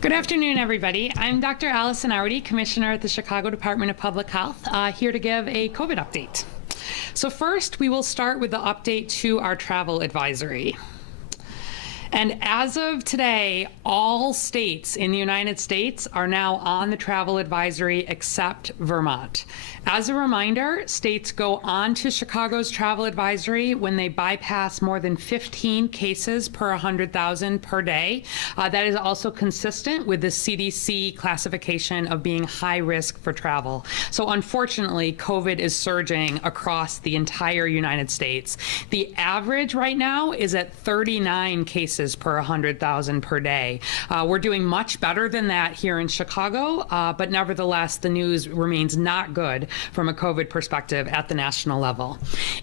Good afternoon, everybody. I'm Dr. Allison Arwady, Commissioner at the Chicago Department of Public Health, here to give a COVID update. So first, we will start with the update to our travel advisory. And as of today, all states in the United States are now on the travel advisory except Vermont. As a reminder, states go on to Chicago's travel advisory when they bypass more than 15 cases per 100,000 per day. That is also consistent with the CDC classification of being high risk for travel. So unfortunately, COVID is surging across the entire United States. The average right now is at 39 cases per 100,000 per day. We're doing much better than that here in Chicago, but nevertheless, the news remains not good from a COVID perspective at the national level.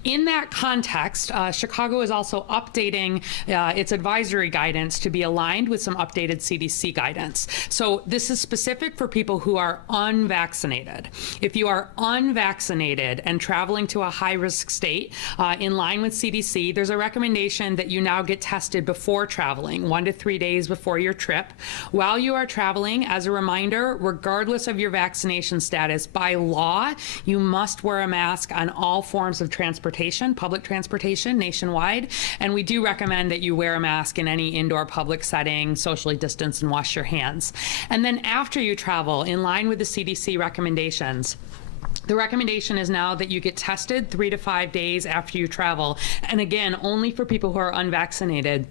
In that context, Chicago is also updating its advisory guidance to be aligned with some updated CDC guidance. So this is specific for people who are unvaccinated. If you are unvaccinated and traveling to a high-risk state, in line with CDC, there's a recommendation that you now get tested before traveling, 1 to 3 days before your trip. While you are traveling, as a reminder, regardless of your vaccination status, by law, you must wear a mask on all forms of transportation, public transportation nationwide, and we do recommend that you wear a mask in any indoor public setting, socially distance, and wash your hands. And then after you travel, in line with the CDC recommendations, the recommendation is now that you get tested 3 to 5 days after you travel, and again, only for people who are unvaccinated,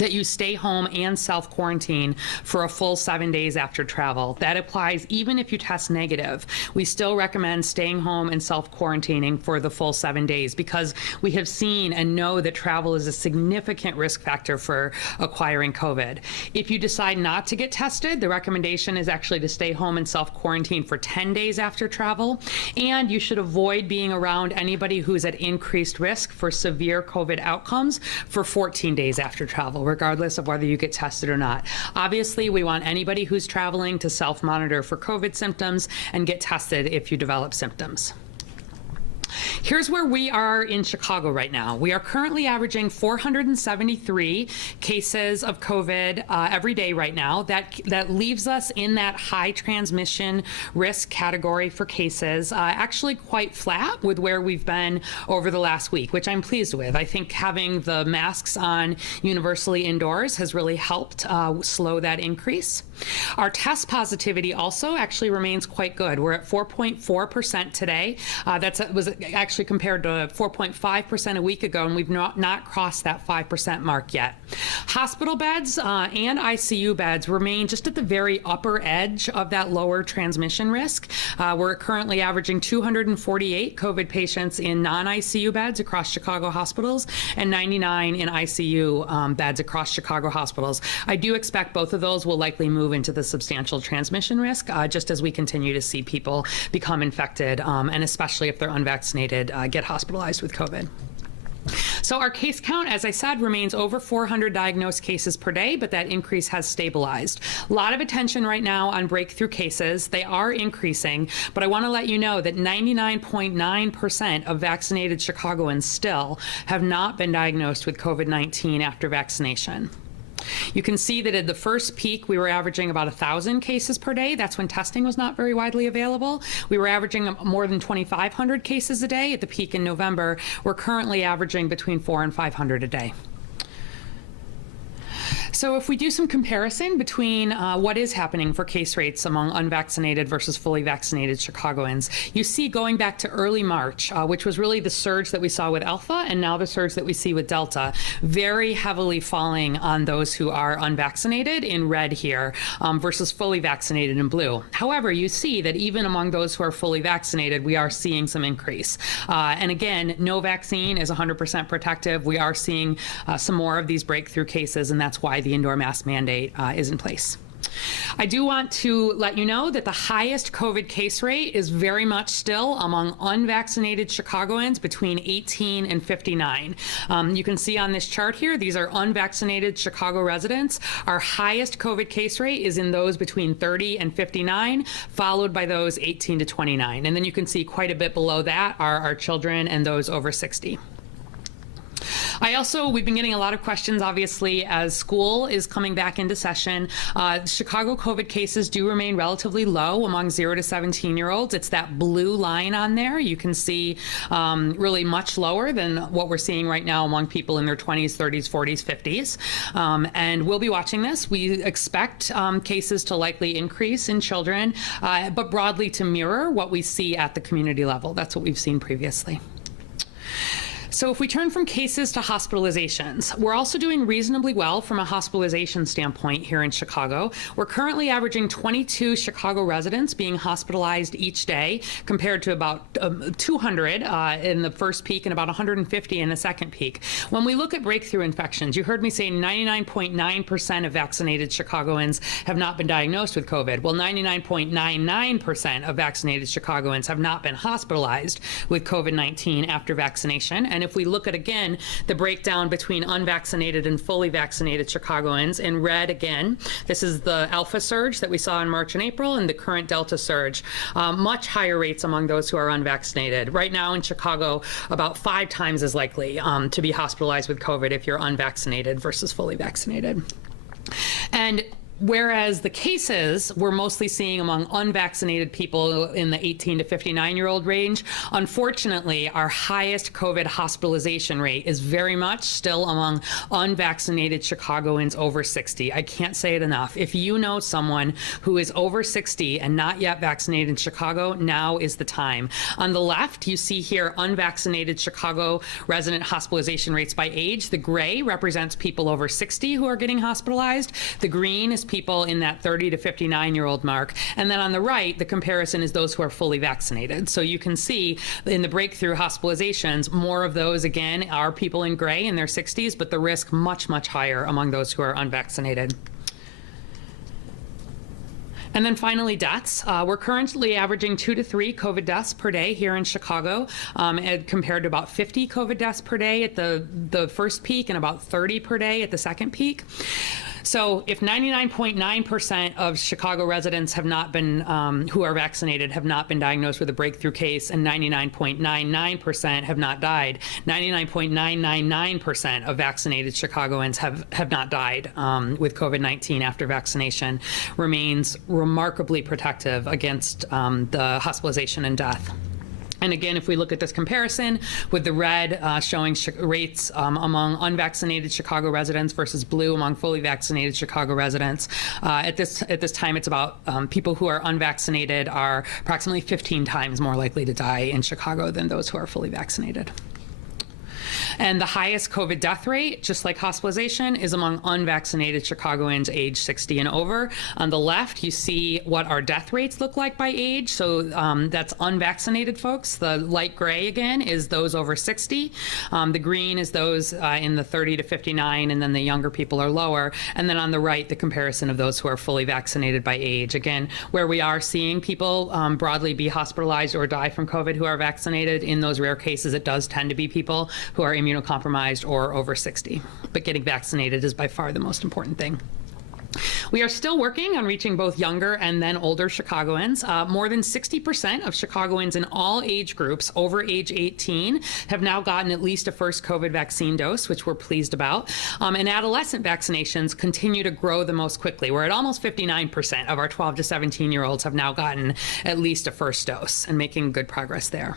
that you stay home and self-quarantine for a full 7 days after travel. That applies even if you test negative. We still recommend staying home and self-quarantining for the full 7 days because we have seen and know that travel is a significant risk factor for acquiring COVID. If you decide not to get tested, the recommendation is actually to stay home and self-quarantine for 10 days after travel, and you should avoid being around anybody who's at increased risk for severe COVID outcomes for 14 days after travel, regardless of whether you get tested or not. Obviously, we want anybody who's traveling to self-monitor for COVID symptoms and get tested if you develop symptoms. Here's where we are in Chicago right now. We are currently averaging 473 cases of COVID every day right now. That leaves us in that high transmission risk category for cases, actually quite flat with where we've been over the last week, which I'm pleased with. I think having the masks on universally indoors has really helped slow that increase. Our test positivity also actually remains quite good. We're at 4.4% today. That was actually compared to 4.5% a week ago, and we've not crossed that 5% mark yet. Hospital beds and ICU beds remain just at the very upper edge of that lower transmission risk. We're currently averaging 248 COVID patients in non-ICU beds across Chicago hospitals and 99 in ICU beds across Chicago hospitals. I do expect both of those will likely move into the substantial transmission risk just as we continue to see people become infected, and especially if they're unvaccinated, get hospitalized with COVID. So our case count, as I said, remains over 400 diagnosed cases per day, but that increase has stabilized. A lot of attention right now on breakthrough cases. They are increasing, but I want to let you know that 99.9% of vaccinated Chicagoans still have not been diagnosed with COVID-19 after vaccination. You can see that at the first peak, we were averaging about 1,000 cases per day. That's when testing was not very widely available. We were averaging more than 2,500 cases a day at the peak in November. We're currently averaging between 400 and 500 a day. So if we do some comparison between what is happening for case rates among unvaccinated versus fully vaccinated Chicagoans, you see going back to early March, which was really the surge that we saw with Alpha and now the surge that we see with Delta, very heavily falling on those who are unvaccinated in red here versus fully vaccinated in blue. However, you see that even among those who are fully vaccinated, we are seeing some increase. And again, no vaccine is 100% protective. We are seeing some more of these breakthrough cases, and that's why the indoor mask mandate is in place. I do want to let you know that the highest COVID case rate is very much still among unvaccinated Chicagoans between 18 and 59. You can see on this chart here, these are unvaccinated Chicago residents. Our highest COVID case rate is in those between 30 and 59, followed by those 18 to 29. And then you can see quite a bit below that are our children and those over 60. We've been getting a lot of questions, obviously, as school is coming back into session. Chicago COVID cases do remain relatively low among 0 to 17-year-olds. It's that blue line on there. You can see really much lower than what we're seeing right now among people in their 20s, 30s, 40s, 50s. And we'll be watching this. We expect cases to likely increase in children, but broadly to mirror what we see at the community level. That's what we've seen previously. So if we turn from cases to hospitalizations, we're also doing reasonably well from a hospitalization standpoint here in Chicago. We're currently averaging 22 Chicago residents being hospitalized each day, compared to about 200 in the first peak and about 150 in the second peak. When we look at breakthrough infections, you heard me say 99.9% of vaccinated Chicagoans have not been diagnosed with COVID. Well, 99.99% of vaccinated Chicagoans have not been hospitalized with COVID-19 after vaccination. And if we look at, again, the breakdown between unvaccinated and fully vaccinated Chicagoans, in red again, this is the Alpha surge that we saw in March and April and the current Delta surge. Much higher rates among those who are unvaccinated. Right now in Chicago, about 5 times as likely to be hospitalized with COVID if you're unvaccinated versus fully vaccinated. And whereas the cases we're mostly seeing among unvaccinated people in the 18 to 59-year-old range, unfortunately, our highest COVID hospitalization rate is very much still among unvaccinated Chicagoans over 60. I can't say it enough. If you know someone who is over 60 and not yet vaccinated in Chicago, now is the time. On the left, you see here unvaccinated Chicago resident hospitalization rates by age. The gray represents people over 60 who are getting hospitalized. The green is people in that 30 to 59-year-old mark. And then on the right, the comparison is those who are fully vaccinated. So you can see in the breakthrough hospitalizations, more of those, again, are people in gray in their 60s, but the risk much, much higher among those who are unvaccinated. And then finally, deaths. We're currently averaging 2 to 3 COVID deaths per day here in Chicago, compared to about 50 COVID deaths per day at the first peak and about 30 per day at the second peak. So if 99.9% of Chicago residents have not been, who are vaccinated, have not been diagnosed with a breakthrough case, and 99.99% have not died, 99.999% of vaccinated Chicagoans have not died with COVID-19 after vaccination, remains remarkably protective against the hospitalization and death. And again, if we look at this comparison with the red showing rates among unvaccinated Chicago residents versus blue among fully vaccinated Chicago residents, at this time, it's about people who are unvaccinated are approximately 15 times more likely to die in Chicago than those who are fully vaccinated. And the highest COVID death rate, just like hospitalization, is among unvaccinated Chicagoans age 60 and over. On the left, you see what our death rates look like by age. So that's unvaccinated folks. The light gray, again, is those over 60. The green is those in the 30 to 59, and then the younger people are lower. And then on the right, the comparison of those who are fully vaccinated by age. Again, where we are seeing people broadly be hospitalized or die from COVID who are vaccinated, in those rare cases, it does tend to be people who are immunocompromised or over 60. But getting vaccinated is by far the most important thing. We are still working on reaching both younger and then older Chicagoans. More than 60% of Chicagoans in all age groups over age 18 have now gotten at least a first COVID vaccine dose, which we're pleased about. And adolescent vaccinations continue to grow the most quickly. We're at almost 59% of our 12 to 17-year-olds have now gotten at least a first dose, and making good progress there.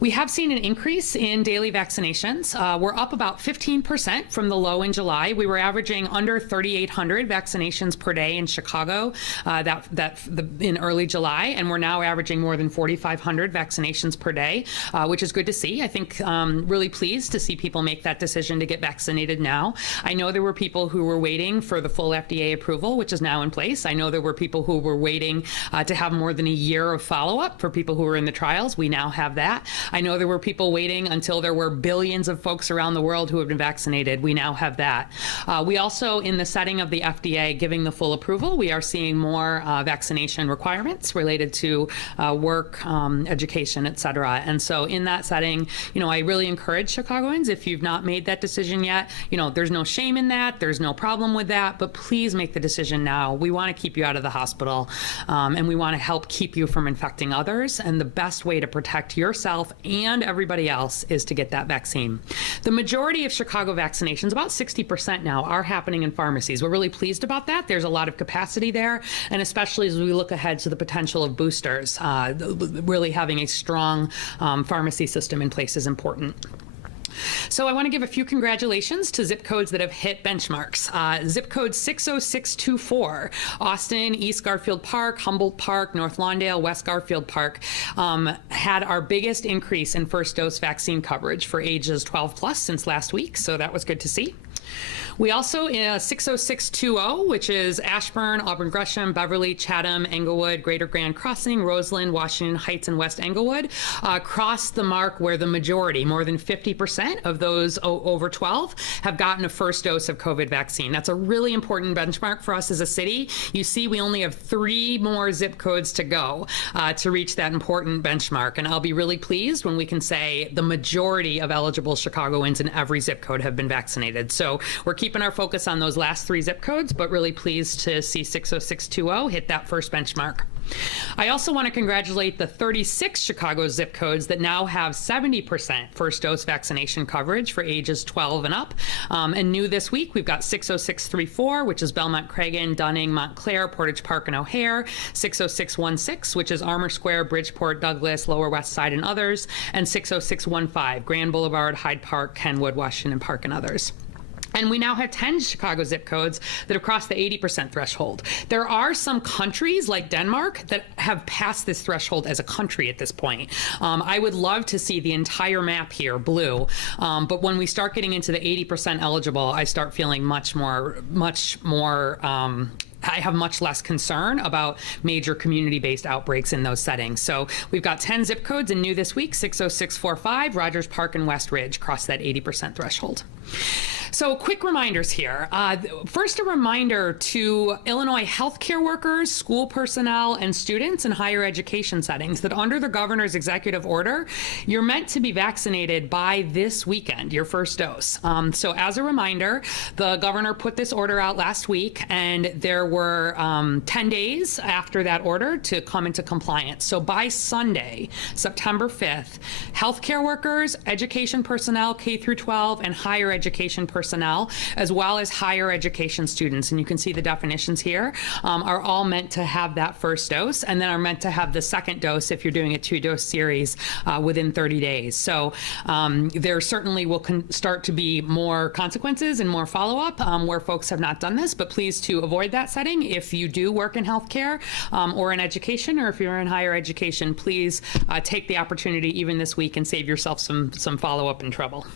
We have seen an increase in daily vaccinations. We're up about 15% from the low in July. We were averaging under 3,800 vaccinations per day in Chicago in early July, and we're now averaging more than 4,500 vaccinations per day, which is good to see. I think really pleased to see people make that decision to get vaccinated now. I know there were people who were waiting for the full FDA approval, which is now in place. I know there were people who were waiting to have more than a year of follow-up for people who were in the trials. We now have that. I know there were people waiting until there were billions of folks around the world who have been vaccinated. We now have that. We also, in the setting of the FDA giving the full approval, we are seeing more vaccination requirements related to work, education, et cetera. And so in that setting, I really encourage Chicagoans, if you've not made that decision yet, there's no shame in that. There's no problem with that. But please make the decision now. We want to keep you out of the hospital, and we want to help keep you from infecting others. And the best way to protect yourself yourself and everybody else is to get that vaccine. The majority of Chicago vaccinations, about 60% now, are happening in pharmacies. We're really pleased about that. There's a lot of capacity there, and especially as we look ahead to the potential of boosters, really having a strong pharmacy system in place is important. So I want to give a few congratulations to zip codes that have hit benchmarks. Zip code 60624, Austin, East Garfield Park, Humboldt Park, North Lawndale, West Garfield Park, had our biggest increase in first dose vaccine coverage for ages 12 plus since last week, so that was good to see. We also, 60620, which is Ashburn, Auburn Gresham, Beverly, Chatham, Englewood, Greater Grand Crossing, Roseland, Washington Heights, and West Englewood, crossed the mark where the majority, more than 50% of those over 12, have gotten a first dose of COVID vaccine. That's a really important benchmark for us as a city. You see, we only have 3 more zip codes to go to reach that important benchmark. And I'll be really pleased when we can say the majority of eligible Chicagoans in every zip code have been vaccinated. So we're keeping our focus on those last 3 zip codes, but really pleased to see 60620 hit that first benchmark. I also want to congratulate the 36 Chicago zip codes that now have 70% first dose vaccination coverage for ages 12 and up. And new this week, we've got 60634, which is Belmont, Cragen, Dunning, Montclair, Portage Park, and O'Hare, 60616, which is Armour Square, Bridgeport, Douglas, Lower West Side, and others, and 60615, Grand Boulevard, Hyde Park, Kenwood, Washington Park, and others. And we now have 10 Chicago zip codes that have crossed the 80% threshold. There are some countries like Denmark that have passed this threshold as a country at this point. I would love to see the entire map here blue, but when we start getting into the 80% eligible, I start feeling much more I have much less concern about major community-based outbreaks in those settings. So we've got 10 zip codes, and new this week, 60645, Rogers Park and West Ridge crossed that 80% threshold. So quick reminders here. First, a reminder to Illinois healthcare workers, school personnel, and students in higher education settings that under the governor's executive order, you're meant to be vaccinated by this weekend, your first dose. So as a reminder, the governor put this order out last week, and there were 10 days after that order to come into compliance. So by Sunday, September 5th, healthcare workers, education personnel, K through 12, and higher education personnel, as well as higher education students, and you can see the definitions here, are all meant to have that first dose, and then are meant to have the second dose if you're doing a 2-dose series within 30 days. So there certainly will start to be more consequences and more follow-up where folks have not done this, but please to avoid that setting. If you do work in healthcare or in education, or if you're in higher education, please take the opportunity even this week and save yourself some follow-up and trouble.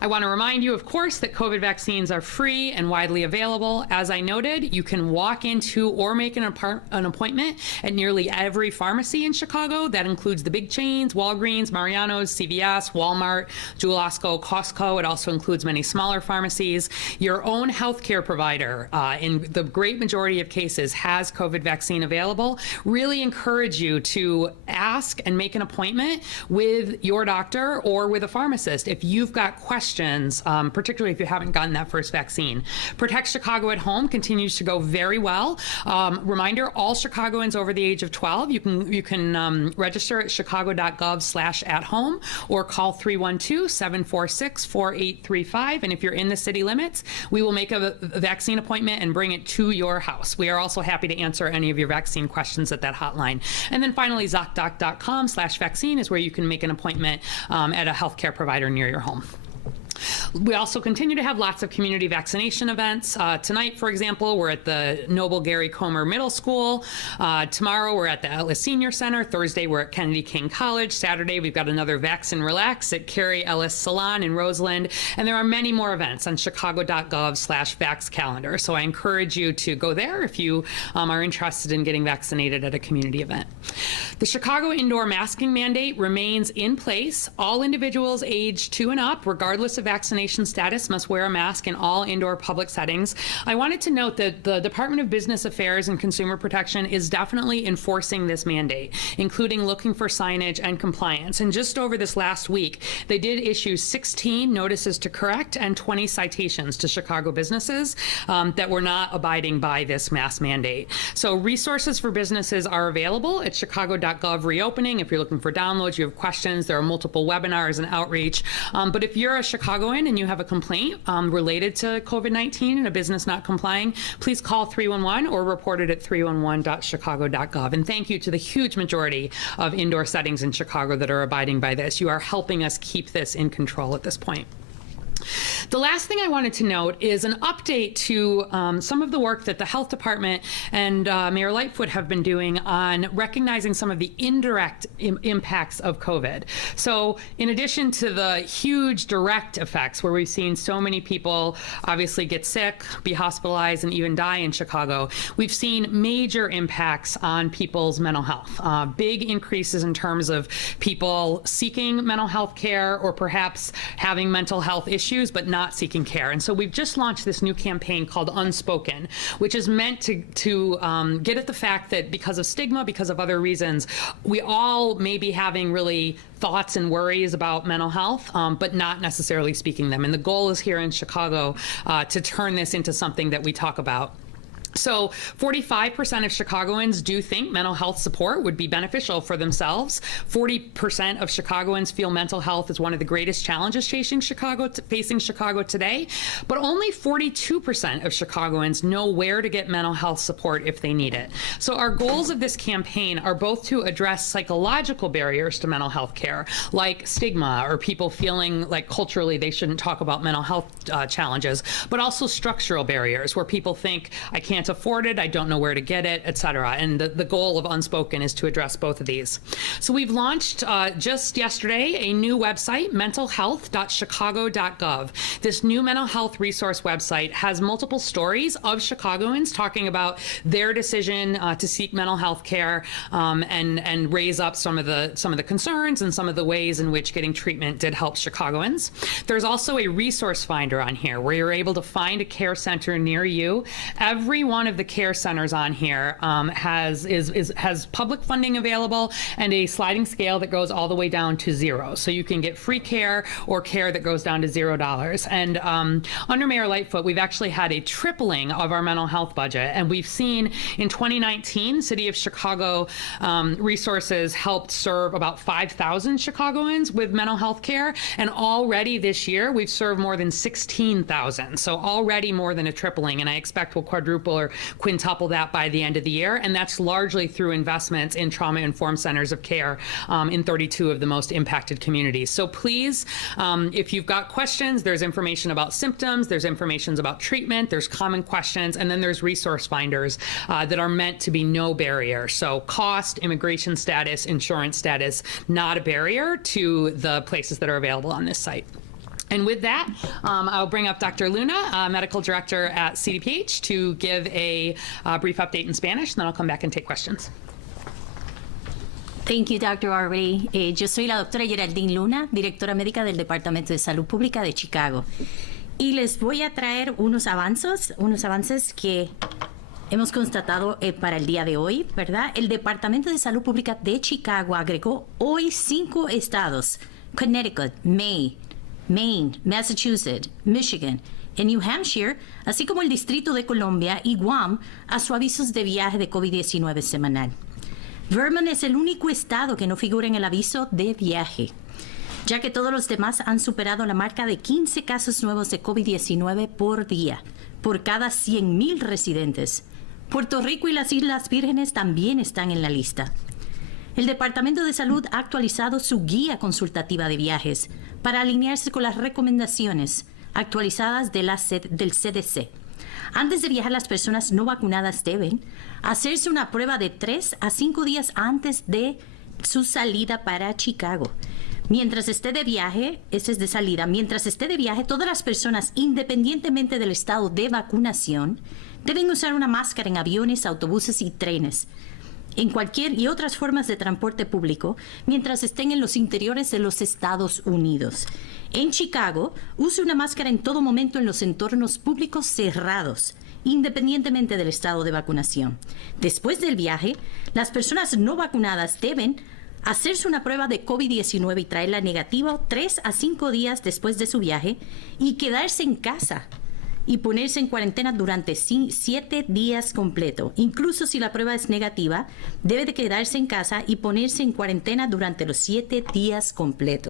I want to remind you, of course, that COVID vaccines are free and widely available. As I noted, you can walk into or make an appointment at nearly every pharmacy in Chicago. That includes the big chains, Walgreens, Mariano's, CVS, Walmart, Jewel Osco, Costco. It also includes many smaller pharmacies. Your own healthcare provider, in the great majority of cases, has COVID vaccine available. Really encourage you to ask and make an appointment with your doctor or with a pharmacist if you've got questions, particularly if you haven't gotten that first vaccine. Protect Chicago at Home continues to go very well. Reminder, all Chicagoans over the age of 12, you can register at chicago.gov/at-home or call 312-746-4835. And if you're in the city limits, we will make a vaccine appointment and bring it to your house. We are also happy to answer any of your vaccine questions at that hotline. And then finally, ZocDoc.com/vaccine is where you can make an appointment at a healthcare provider near your home. We also continue to have lots of community vaccination events. Tonight, for example, we're at the Noble Gary Comer Middle School. Tomorrow, we're at the Atlas Senior Center. Thursday, we're at Kennedy King College. Saturday, we've got another Vax and Relax at Carrie Ellis Salon in Roseland. And there are many more events on chicago.gov/vax calendar. So I encourage you to go there if you are interested in getting vaccinated at a community event. The Chicago indoor masking mandate remains in place. All individuals aged 2 and up, regardless of of vaccination status must wear a mask in all indoor public settings. I wanted to note that the Department of Business Affairs and Consumer Protection is definitely enforcing this mandate, including looking for signage and compliance. And just over this last week, they did issue 16 notices to correct and 20 citations to Chicago businesses that were not abiding by this mask mandate. So resources for businesses are available at chicago.gov reopening. If you're looking for downloads, you have questions, there are multiple webinars and outreach. But if you're a Chicagoan and you have a complaint related to COVID-19 and a business not complying, please call 311 or report it at 311.chicago.gov. And thank you to the huge majority of indoor settings in Chicago that are abiding by this. You are helping us keep this in control at this point. The last thing I wanted to note is an update to some of the work that the Health Department and Mayor Lightfoot have been doing on recognizing some of the indirect impacts of COVID. So in addition to the huge direct effects where we've seen so many people obviously get sick, be hospitalized, and even die in Chicago, we've seen major impacts on people's mental health. Big increases in terms of people seeking mental health care or perhaps having mental health issues but not seeking care. And so we've just launched this new campaign called Unspoken, which is meant to get at the fact that because of stigma, because of other reasons, we all may be having really thoughts and worries about mental health, but not necessarily speaking them. And the goal is here in Chicago to turn this into something that we talk about. So 45% of Chicagoans do think mental health support would be beneficial for themselves. 40% of Chicagoans feel mental health is one of the greatest challenges facing Chicago today. But only 42% of Chicagoans know where to get mental health support if they need it. So our goals of this campaign are both to address psychological barriers to mental health care, like stigma or people feeling like culturally they shouldn't talk about mental health challenges, but also structural barriers where people think, I can't afford it, I don't know where to get it, etc. And the goal of Unspoken is to address both of these. So we've launched just yesterday a new website, mentalhealth.chicago.gov. This new mental health resource website has multiple stories of Chicagoans talking about their decision to seek mental health care and raise up some of the concerns and some of the ways in which getting treatment did help Chicagoans. There's also a resource finder on here where you're able to find a care center near you. Every one of the care centers on here has public funding available and a sliding scale that goes all the way down to zero. So you can get free care or care that goes down to $0. And under Mayor Lightfoot, we've actually had a tripling of our mental health budget. And we've seen in 2019, City of Chicago resources helped serve about 5,000 Chicagoans with mental health care. And already this year, we've served more than 16,000. So already more than a tripling. And I expect we'll quadruple or quintuple that by the end of the year. And that's largely through investments in trauma-informed centers of care in 32 of the most impacted communities. So please, if you've got questions, there's information about symptoms, there's information about treatment, there's common questions, and then there's resource finders that are meant to be no barrier. So cost, immigration status, insurance status, not a barrier to the places that are available on this site. And with that, I'll bring up Dr. Luna, Medical Director at CDPH, to give a brief update in Spanish, and then I'll come back and take questions. Thank you, Dr. Arwady. Yo soy la doctora Geraldine Luna, directora médica del Departamento de Salud Pública de Chicago. Y les voy a traer unos avances que hemos constatado para el día de hoy, ¿verdad? El Departamento de Salud Pública de Chicago agregó hoy 5 estados: Connecticut, Maine, Massachusetts, Michigan y New Hampshire, así como el Distrito de Columbia y Guam, a sus avisos de viaje de COVID-19 semanal. Vermont es el único estado que no figura en el aviso de viaje, ya que todos los demás han superado la marca de 15 casos nuevos de COVID-19 por día, por cada 100,000 residentes. Puerto Rico y las Islas Vírgenes también están en la lista. El Departamento de Salud ha actualizado su guía consultativa de viajes para alinearse con las recomendaciones actualizadas del CDC. Antes de viajar, las personas no vacunadas deben hacerse una prueba de 3 a 5 días antes de su salida para Chicago. Mientras esté de viaje, todas las personas, independientemente del estado de vacunación, deben usar una máscara en aviones, autobuses y trenes. en cualquier y otras formas de transporte público mientras estén en los interiores de los Estados Unidos. En Chicago, use una máscara en todo momento en los entornos públicos cerrados, independientemente del estado de vacunación. Después del viaje, las personas no vacunadas deben hacerse una prueba de COVID-19 y traerla negativa 3 a 5 días después de su viaje y quedarse en casa y ponerse en cuarentena durante 7 días completos. Incluso si la prueba es negativa, debe de quedarse en casa y ponerse en cuarentena durante los 7 días completos.